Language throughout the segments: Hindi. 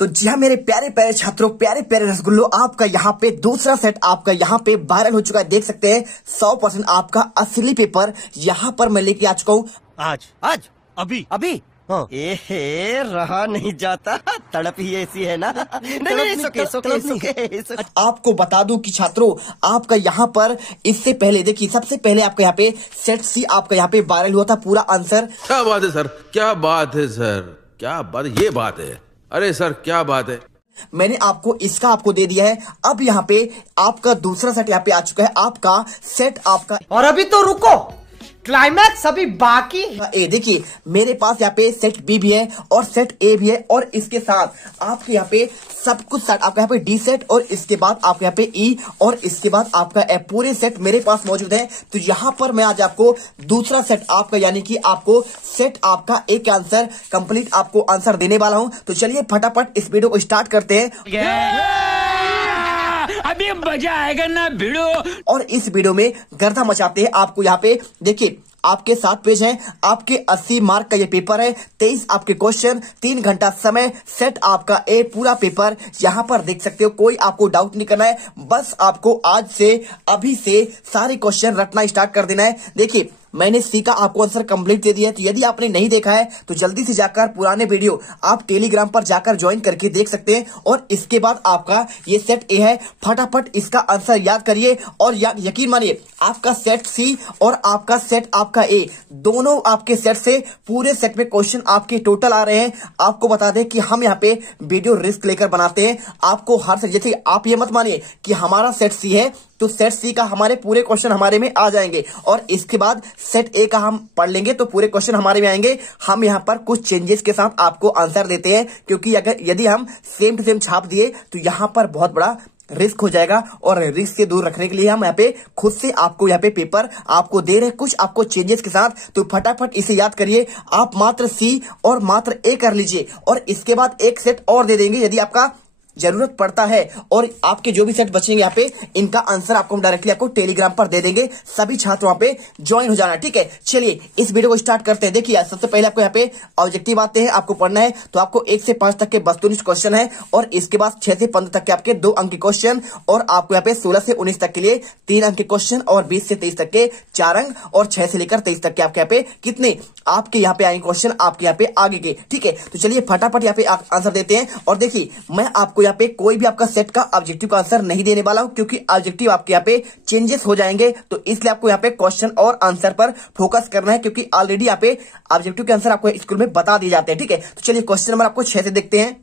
तो जी हाँ मेरे प्यारे प्यारे छात्रों, प्यारे प्यारे रसगुल्लो, आपका यहाँ पे दूसरा सेट आपका यहाँ पे वायरल हो चुका है। देख सकते हैं 100% आपका असली पेपर यहाँ पर मैं लेके आ चुका हूँ आज अभी हाँ। रहा नहीं जाता, तड़प ही ऐसी है ना। नहीं। आपको बता दूं कि छात्रों आपका यहाँ पर इससे पहले देखिए, सबसे पहले आपका यहाँ पे सेट सी आपका यहाँ पे वायरल हुआ था पूरा आंसर। क्या बात है सर, क्या बात है सर, क्या बात, ये बात है। अरे सर क्या बात है, मैंने आपको इसका आपको दे दिया है। अब यहाँ पे आपका दूसरा सेट यहाँ पे आ चुका है, आपका सेट आपका। और अभी तो रुको, क्लाइमैक्स अभी बाकी। ए देखिए मेरे पास यहाँ पे सेट बी भी है और सेट ए भी है, और इसके साथ आपके यहाँ पे सब कुछ सेट आपका यहाँ पे डी सेट, और इसके बाद आपके यहाँ पे ई, और इसके बाद आपका ए, पूरे सेट मेरे पास मौजूद है। तो यहाँ पर मैं आज आपको दूसरा सेट आपका यानी कि आपको सेट आपका ए के आंसर कंप्लीट आपको आंसर देने वाला हूँ। तो चलिए फटाफट इस वीडियो को स्टार्ट करते हैं। अभी मजा आएगा ना भिड़ो। और इस वीडियो में गर्दा मचाते हैं। आपको यहाँ पे देखिए आपके 7 पेज हैं, आपके 80 मार्क का ये पेपर है, 23 आपके क्वेश्चन, 3 घंटा समय, सेट आपका ए पूरा पेपर यहाँ पर देख सकते हो। कोई आपको डाउट नहीं करना है, बस आपको आज से अभी से सारे क्वेश्चन रटना स्टार्ट कर देना है। देखिए मैंने सी का आपको आंसर कंप्लीट दे दिया है, तो यदि आपने नहीं देखा है तो जल्दी से जाकर पुराने वीडियो आप टेलीग्राम पर जाकर ज्वाइन करके देख सकते हैं। और इसके बाद आपका ये सेट ए है, फटाफट इसका आंसर याद करिए। और यकीन मानिए आपका सेट सी और आपका सेट आपका ए दोनों आपके सेट से पूरे सेट में क्वेश्चन आपके टोटल आ रहे हैं। आपको बता दें कि हम यहाँ पे वीडियो रिस्क लेकर बनाते हैं। आपको हर सेट, जैसे आप ये मत मानिए कि हमारा सेट सी है तो सेट सी का हमारे पूरे क्वेश्चन हमारे में आ जाएंगे, और इसके बाद सेट ए का हम पढ़ लेंगे तो पूरे क्वेश्चन हमारे में आएंगे। हम यहाँ पर कुछ चेंजेस के साथ आपको आंसर देते हैं, क्योंकि यदि हम सेम टू सेम छाप दिए तो यहाँ पर बहुत बड़ा रिस्क हो जाएगा। और रिस्क से दूर रखने के लिए हम यहाँ पे खुद से आपको यहाँ पे पेपर आपको दे रहे हैं कुछ आपको चेंजेस के साथ। तो फटाफट इसे याद करिए, आप मात्र सी और मात्र ए कर लीजिए, और इसके बाद एक सेट और दे देंगे यदि आपका जरूरत पड़ता है। और आपके जो भी सेट बचेंगे यहाँ पे इनका आंसर आपको हम डायरेक्टली आपको टेलीग्राम पर दे देंगे। सभी छात्र वहां पे ज्वाइन हो जाना, ठीक है। चलिए इस वीडियो को स्टार्ट करते हैं। देखिए सबसे पहले आपको यहाँ पे ऑब्जेक्टिव आते हैं, आपको पढ़ना है। तो आपको 1 से 5 तक के वस्तुनिष्ठ क्वेश्चन है, और इसके बाद 6 से 15 तक के आपके 2 अंक के क्वेश्चन, और आपको यहाँ पे 16 से 19 तक के लिए 3 अंक के क्वेश्चन, और 20 से 23 तक के 4 अंक, और 6 से लेकर 23 तक के आपके यहाँ पे कितने आपके यहाँ पे आएंगे क्वेश्चन आपके यहाँ पे आगे के, ठीक है। तो चलिए फटाफट यहाँ पे आंसर देते हैं। और देखिए मैं आपको यहाँ पे कोई भी आपका सेट का ऑब्जेक्टिव का आंसर नहीं देने वाला हूं, क्योंकि ऑब्जेक्टिव आपके यहाँ पे चेंजेस हो जाएंगे। तो इसलिए आपको यहाँ पे क्वेश्चन और आंसर पर फोकस करना है, क्योंकि ऑलरेडी यहाँ पे ऑब्जेक्टिव के आंसर आपको स्कूल में बता दिए जाते हैं, ठीक है। तो चलिए क्वेश्चन नंबर आपको 6 से देखते हैं।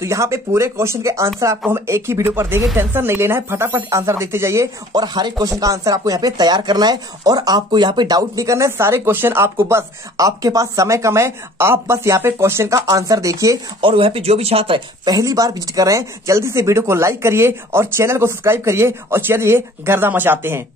तो यहाँ पे पूरे क्वेश्चन के आंसर आपको हम एक ही वीडियो पर देंगे, टेंशन नहीं लेना है, फटाफट आंसर देते जाइए। और हर एक क्वेश्चन का आंसर आपको यहाँ पे तैयार करना है, और आपको यहाँ पे डाउट नहीं करना है। सारे क्वेश्चन आपको, बस आपके पास समय कम है, आप बस यहाँ पे क्वेश्चन का आंसर देखिए। और यहाँ पे जो भी छात्र पहली बार विजिट कर रहे हैं जल्दी से वीडियो को लाइक करिए और चैनल को सब्सक्राइब करिए, और चलिए गर्दा मचाते हैं।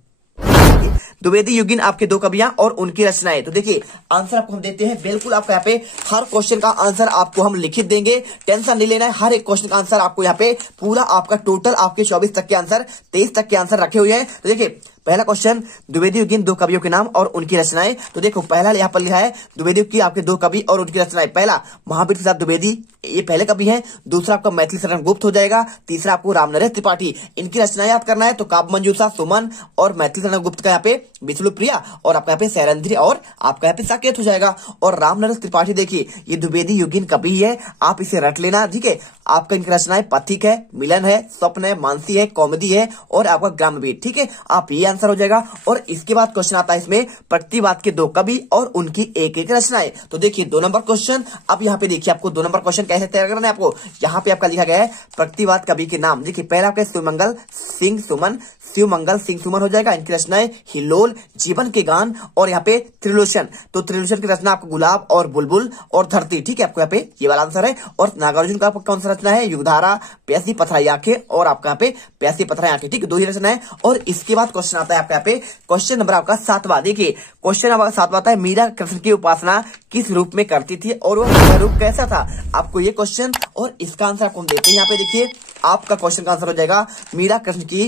द्विवेदी युगिन आपके 2 कवियां और उनकी रचनाएं। तो देखिए आंसर आपको हम देते हैं, बिल्कुल आपको यहाँ पे हर क्वेश्चन का आंसर आपको हम लिखित देंगे, टेंशन नहीं लेना है। हर एक क्वेश्चन का आंसर आपको यहाँ पे पूरा आपका टोटल आपके 24 तक के आंसर, 23 तक के आंसर रखे हुए हैं। तो देखिए पहला क्वेश्चन, द्विवेदी युगिन 2 कवियों के नाम और उनकी रचनाएं। तो देखो पहला यहाँ पर लिखा है द्विवेदी की आपके 2 कवि और उनकी रचनाएं। पहला महावीर प्रसाद द्विवेदी, ये पहले कवि हैं। दूसरा आपका मैथिली शरण गुप्त हो जाएगा। तीसरा आपको रामनरेश त्रिपाठी, इनकी रचनाएं याद करना है। तो काव्य मंजूषा सुमन, और मैथिली शरण गुप्त का यहाँ पे विष्णुप्रिया, और आपका यहाँ पे सैरंध्री, और आपका यहाँ पे साकेत हो जाएगा। और रामनरेश त्रिपाठी देखिए ये द्विवेदी युगिन कवि ही है, आप इसे रट लेना, ठीक है। आपका इनकी रचनाएं पथिक है, मिलन है, स्वप्न है, मानसी है, कॉमेडी है, और आपका ग्रामवीर, ठीक है। आप ये आंसर हो जाएगा। और इसके बाद क्वेश्चन आता है इसमें प्रतिवाद के 2 कवि और उनकी एक रचनाएं। तो देखिए 2 नंबर क्वेश्चन। अब यहाँ पे देखिए आपको 2 नंबर क्वेश्चन कैसे तैयार करना है। आपको यहाँ पे आपका लिखा गया है प्रतिवाद कवि के नाम। देखिए पहला आपका शिवमंगल सिंह सुमन, शिवमंगल सिंह सुमन हो जाएगा। इनकी रचनाएं हिलोल, जीवन के गान, और यहाँ पे त्रिलोचन। तो त्रिलोचन की रचना आपको गुलाब और बुलबुल और धरती, ठीक है। आपको यहाँ पे ये वाला आंसर है। और नागार्जुन का कौन सा रचना है, युगधारा, प्यासी पथराई आंखें, और आपका यहाँ पे प्यासी पथराई आंखें, ठीक है। 2 ही रचना है। और इसके बाद क्वेश्चन आता है आपका यहाँ पे क्वेश्चन नंबर आपका 7वां। देखिए क्वेश्चन नंबर 7वां आता है मीरा कृष्ण की उपासना किस रूप में करती थी और वो रूप कैसा था। आपको ये क्वेश्चन और इसका आंसर आपको हम देते हैं। यहाँ पे देखिए आपका क्वेश्चन का आंसर हो जाएगा मीरा कृष्ण की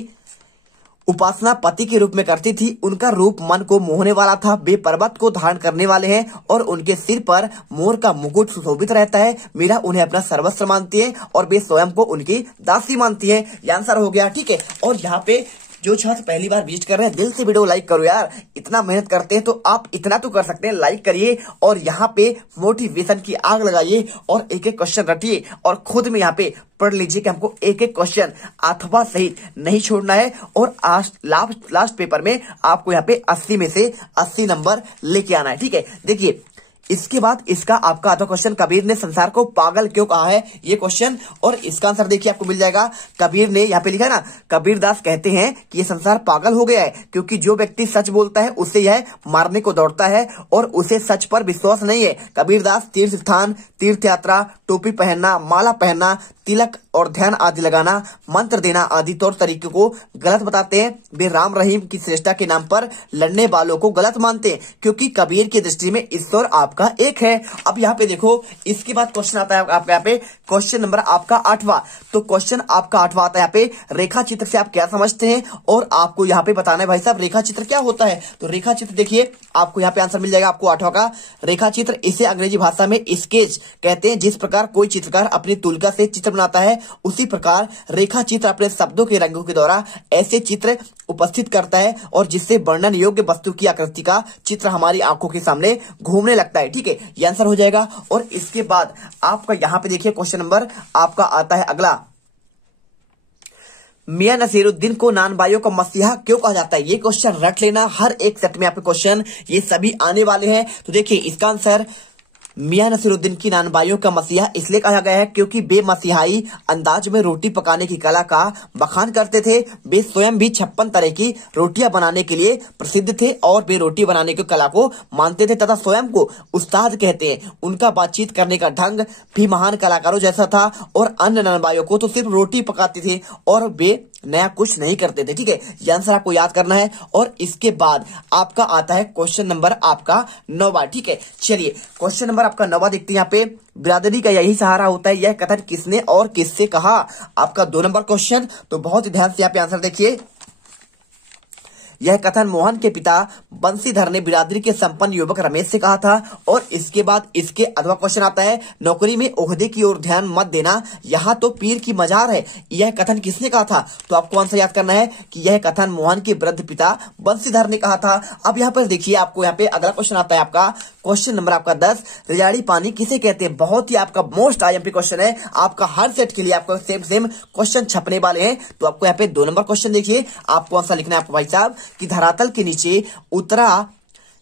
उपासना पति के रूप में करती थी। उनका रूप मन को मोहने वाला था। वे पर्वत को धारण करने वाले हैं और उनके सिर पर मोर का मुकुट सुशोभित रहता है। मीरा उन्हें अपना सर्वस्व मानती है और वे स्वयं को उनकी दासी मानती है। ये आंसर हो गया, ठीक है। और यहाँ पे जो छात्र पहली बार विजिट कर रहे हैं, दिल से वीडियो लाइक करो यार, इतना मेहनत करते हैं तो आप इतना तो कर सकते हैं, लाइक करिए और यहाँ पे मोटिवेशन की आग लगाइए और एक एक क्वेश्चन रटिए और खुद में यहाँ पे पढ़ लीजिए कि हमको एक एक क्वेश्चन अथवा सहित नहीं छोड़ना है। और आज लास्ट पेपर में आपको यहाँ पे 80 में से 80 नंबर लेके आना है, ठीक है। देखिए इसके बाद इसका आपका आता क्वेश्चन, कबीर ने संसार को पागल क्यों कहा है, ये क्वेश्चन। और इसका आंसर देखिए आपको मिल जाएगा। कबीर ने यहाँ पे लिखा है ना, कबीर दास कहते हैं कि ये संसार पागल हो गया है क्योंकि जो व्यक्ति सच बोलता है उसे यह मारने को दौड़ता है और उसे सच पर विश्वास नहीं है। कबीर दास तीर्थ स्थान, तीर्थ यात्रा, टोपी पहनना, माला पहनना, तिलक और ध्यान आदि लगाना, मंत्र देना आदि तौर तरीके को गलत बताते हैं। वे राम रहीम की श्रेष्ठता के नाम पर लड़ने वालों को गलत मानते हैं क्योंकि कबीर की दृष्टि में ईश्वर आपका एक है। अब यहाँ पे देखो, इसके बाद क्वेश्चन आता है आपका यहाँ पे क्वेश्चन नंबर आपका 8वां। तो क्वेश्चन आपका 8वां आता है यहाँ पे, रेखा चित्र से आप क्या समझते हैं और आपको यहाँ पे बताना है भाई साहब रेखा चित्र क्या होता है। तो रेखा चित्र देखिए आपको यहाँ पे आंसर मिल जाएगा आपको 8वां का। रेखा चित्र, इसे अंग्रेजी भाषा में स्केच कहते हैं। जिस प्रकार कोई चित्रकार अपनी तुलका से चित्र बनाता है, उसी प्रकार रेखा चित्र अपने शब्दों के रंगों के द्वारा ऐसे चित्र उपस्थित करता है और जिससे वर्णन योग्य वस्तु की आकृति का चित्र हमारी आंखों के सामने घूमने लगता है, ठीक है। ये आंसर हो जाएगा। और इसके बाद आपका यहाँ पे देखिए क्वेश्चन नंबर आपका आता है अगला, मियां नसीरुद्दीन को नानबाइयों का मसीहा क्यों कहा जाता है। ये क्वेश्चन रट लेना, हर एक सेट में आपके क्वेश्चन ये सभी आने वाले हैं। तो देखिए इसका आंसर, मियां नसीरुद्दीन की नानबाइयों का मसीहा इसलिए कहा गया है क्योंकि वे मसीहाई अंदाज में रोटी पकाने की कला का बखान करते थे। वे स्वयं भी 56 तरह की रोटियां बनाने के लिए प्रसिद्ध थे और वे रोटी बनाने की कला को मानते थे तथा स्वयं को उस्ताद कहते हैं। उनका बातचीत करने का ढंग भी महान कलाकारों जैसा था और अन्य नानबाइयों को तो सिर्फ रोटी पकाते थे और वे नया कुछ नहीं करते थे, ठीक है। ये आंसर आपको याद करना है। और इसके बाद आपका आता है क्वेश्चन नंबर आपका 9वां, ठीक है। चलिए क्वेश्चन नंबर आपका 9वां देखते हैं यहाँ पे, बिरादरी का यही सहारा होता है, यह कथन किसने और किससे कहा। आपका 2 नंबर क्वेश्चन, तो बहुत ही ध्यान से यहाँ पे आंसर देखिए। यह कथन मोहन के पिता बंसीधर ने बिरादरी के संपन्न युवक रमेश से कहा था। और इसके बाद इसके अगला क्वेश्चन आता है, नौकरी में ओहदे की ओर ध्यान मत देना, यहाँ तो पीर की मजार है। यह कथन किसने कहा था। तो आपको आंसर याद करना है कि यह कथन मोहन के वृद्ध पिता बंसीधर ने कहा था। अब यहाँ पर देखिए आपको यहाँ पे अगला क्वेश्चन आता है आपका क्वेश्चन नंबर आपका 10, रिजाड़ी पानी किसे कहते हैं। बहुत ही आपका मोस्ट आईएमपी क्वेश्चन है, आपका हर सेट के लिए आपको सेम क्वेश्चन छपने वाले हैं। तो आपको यहाँ पे 2 नंबर क्वेश्चन देखिए, आपको आंसर लिखना है आपको भाई साहब कि धरातल के नीचे उतरा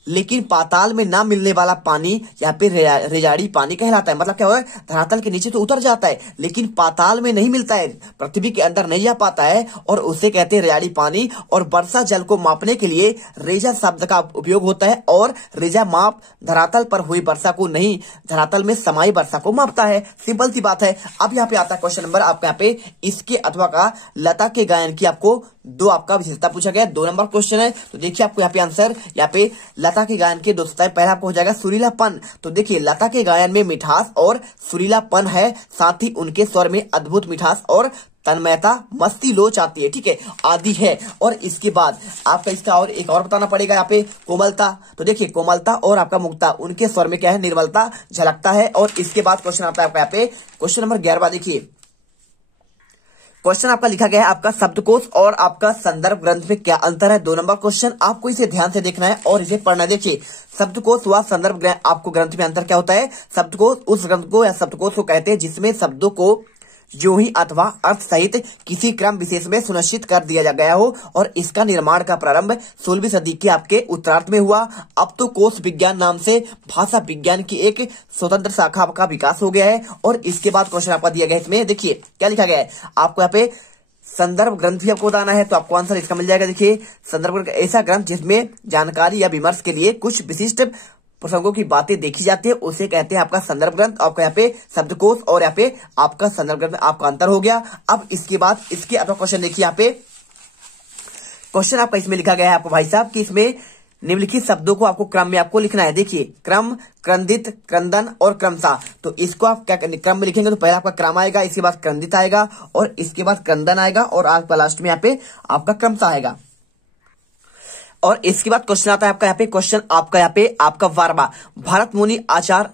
लेकिन पाताल में ना मिलने वाला पानी यहाँ पे रेजाड़ी पानी कहलाता है। मतलब क्या हुआ, धरातल के नीचे तो उतर जाता है लेकिन पाताल में नहीं मिलता है, पृथ्वी के अंदर नहीं जा पाता है और उसे कहते हैं रेजाड़ी पानी। और वर्षा जल को मापने के लिए रेजा शब्द का उपयोग होता है और रेजा माप धरातल पर हुई वर्षा को नहीं, धरातल में समाई वर्षा को मापता है। सिंपल सी बात है। अब यहाँ पे आता है क्वेश्चन नंबर आपका यहाँ पे इसके अथवा का, लता के गायन की आपको 2 आपका विशेषता पूछा गया, 2 नंबर क्वेश्चन है। तो देखिए आपको यहाँ पे आंसर, यहाँ पे लता के गायन के 2 विशेषताएं, पहला आपको हो जाएगा सुरीलापन। तो देखिए लता के गायन में मिठास और सुरीलापन है, साथ ही उनके स्वर में अद्भुत मिठास और तन्मयता, मस्ती, लोच आती है, ठीक है, आदि है। और इसके बाद आपका इसका और एक और बताना पड़ेगा यहाँ पे, कोमलता। तो देखिए कोमलता और आपका मुक्ता, उनके स्वर में क्या है, निर्मलता झलकता है। और इसके बाद क्वेश्चन आता है आपका यहाँ पे क्वेश्चन नंबर 11 देखिए, क्वेश्चन आपका लिखा गया है आपका शब्दकोश और आपका संदर्भ ग्रंथ में क्या अंतर है। 2 नंबर क्वेश्चन, आपको इसे ध्यान से देखना है और इसे पढ़ना है। देखिए शब्दकोश व संदर्भ आपको ग्रंथ में अंतर क्या होता है। शब्दकोश उस ग्रंथ को या शब्दकोश को कहते हैं जिसमें शब्दों को जो ही अथवा अर्थ सहित किसी क्रम विशेष में सुनिश्चित कर दिया गया हो और इसका निर्माण का प्रारंभ 16वीं सदी के आपके उत्तरार्ध में हुआ। अब तो कोश विज्ञान नाम से भाषा विज्ञान की एक स्वतंत्र शाखा का विकास हो गया है। और इसके बाद क्वेश्चन आपका दिया गया है, इसमें देखिए क्या लिखा गया है, आपको यहाँ पे संदर्भ ग्रंथ भी आपको बताना है। तो आपको आंसर इसका मिल जाएगा। देखिए संदर्भ ग्रंथ ऐसा ग्रंथ जिसमें जानकारी या विमर्श के लिए कुछ विशिष्ट प्रसंगों की बातें देखी जाती है, उसे कहते हैं आपका संदर्भ ग्रंथ। आपका यहाँ पे शब्दकोश और यहाँ पे आपका संदर्भ ग्रंथ आपका अंतर हो गया। अब इसके बाद इसके आपका क्वेश्चन देखिए, यहाँ पे क्वेश्चन आपका इसमें लिखा गया है आपको भाई साहब कि इसमें निम्नलिखित शब्दों को आपको क्रम में आपको लिखना है। देखिए क्रम, क्रंदित, क्रंदन और क्रमशः। तो इसको आप क्या क्रम में लिखेंगे, तो पहले आपका क्रम आएगा, इसके बाद क्रंदित आएगा और इसके बाद क्रंदन आएगा और आपका लास्ट में यहाँ पे आपका क्रमशः आएगा। और इसके बाद क्वेश्चन आता है आपका यहाँ पे, क्वेश्चन आपका यहाँ पे आपका 12वां, भारत मुनि आचार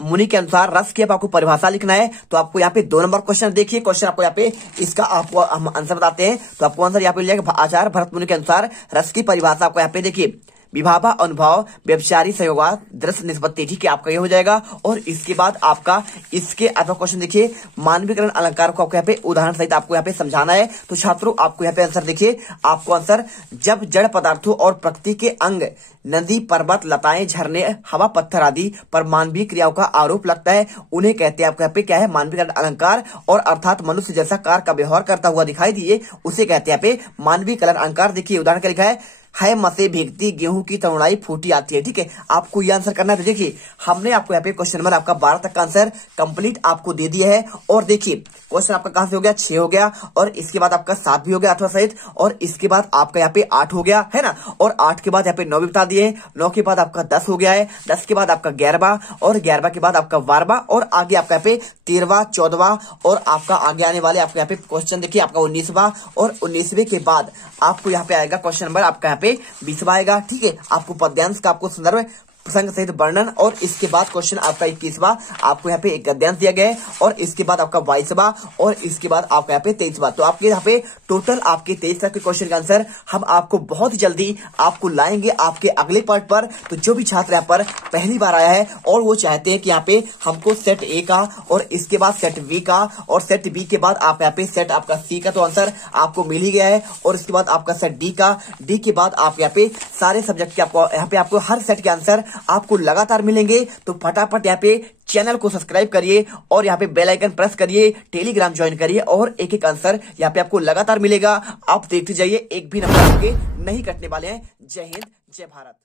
मुनि के अनुसार रस की आपको परिभाषा लिखना है। तो आपको यहाँ पे 2 नंबर क्वेश्चन देखिए, क्वेश्चन आपको यहाँ पे इसका आपको हम आंसर बताते हैं। तो आपको आंसर यहाँ पे लिखा आचार्य भरत मुनि के अनुसार रस की परिभाषा आपको यहाँ पे देखिए, विभावा अनुभव व्यभिचारी संयोगात दृश्य निष्पत्ति, ठीक है, आपका ये हो जाएगा। और इसके बाद आपका इसके अथवा क्वेश्चन देखिए, मानवीकरण अलंकार को आपको यहाँ पे उदाहरण सहित आपको यहाँ पे समझाना है। तो छात्रों आपको यहाँ पे आंसर देखिए, आपको आंसर, जब जड़ पदार्थों और प्रकृति के अंग नदी पर्वत लताएं झरने हवा पत्थर आदि पर मानवीय क्रियाओं का आरोप लगता है, उन्हें कहते हैं आपको यहाँ पे क्या है, मानवीकरण अलंकार। और अर्थात मनुष्य जैसा कार्य का व्यवहार करता हुआ दिखाई दिए, उसे कहते हैं यहाँ पे मानवीकरण अलंकार। देखिए उदाहरण क्या लिखा है मसे भीगती गेहूं की तरुणाई फूटी आती है, ठीक है, आपको ये आंसर करना है। तो देखिए हमने आपको यहाँ पे क्वेश्चन नंबर आपका 12 तक का आंसर कंप्लीट आपको दे दिया है। और देखिए क्वेश्चन आपका कहां से हो गया, 6 हो गया, और इसके बाद आपका 7 भी हो गया अथवा सहित, और इसके बाद आपका यहाँ पे 8 हो गया है ना, और 8 के बाद यहाँ पे 9 भी बता दिए, 9 के बाद आपका 10 हो गया है, 10 के बाद आपका 11वां, और 11वां के बाद आपका 12वां, और आगे आपका यहाँ पे 13वां 14वां, और आपका आगे आने वाले आपका यहाँ पे क्वेश्चन देखिए आपका 19वां, और 19वें के बाद आपको यहाँ पे आएगा क्वेश्चन नंबर आपका यहाँ पे 20वां आएगा, ठीक है। आपको पद्यांश का आपको संदर्भ प्रसंग सहित वर्णन, और इसके बाद क्वेश्चन आपका 21वां आपको यहाँ पे एक गद्यांश दिया गया है, और इसके बाद आपका 22वां, और इसके बाद आपका यहाँ पे 23वां। तो आपके यहाँ पे टोटल आपके 23 तक के क्वेश्चन का आंसर हम आपको बहुत ही जल्दी आपको लाएंगे आपके अगले पार्ट पर। तो जो भी छात्र यहाँ पर पहली बार आया है और वो चाहते हैं कि यहाँ पे हमको सेट ए का, और इसके बाद सेट बी का, और सेट बी के बाद आप यहाँ पे सेट आपका सी का, तो आंसर आपको मिल ही गया है। और इसके बाद आपका सेट डी का, डी के बाद आप यहाँ पे सारे सब्जेक्ट के आपको यहाँ पे आपको हर सेट के आंसर आपको लगातार मिलेंगे। तो फटाफट यहाँ पे चैनल को सब्सक्राइब करिए, और यहाँ पे बेल आइकन प्रेस करिए, टेलीग्राम ज्वाइन करिए, और एक एक आंसर यहाँ पे आपको लगातार मिलेगा। आप देखते जाइए, एक भी नंबर आपके नहीं कटने वाले हैं। जय हिंद, जय भारत।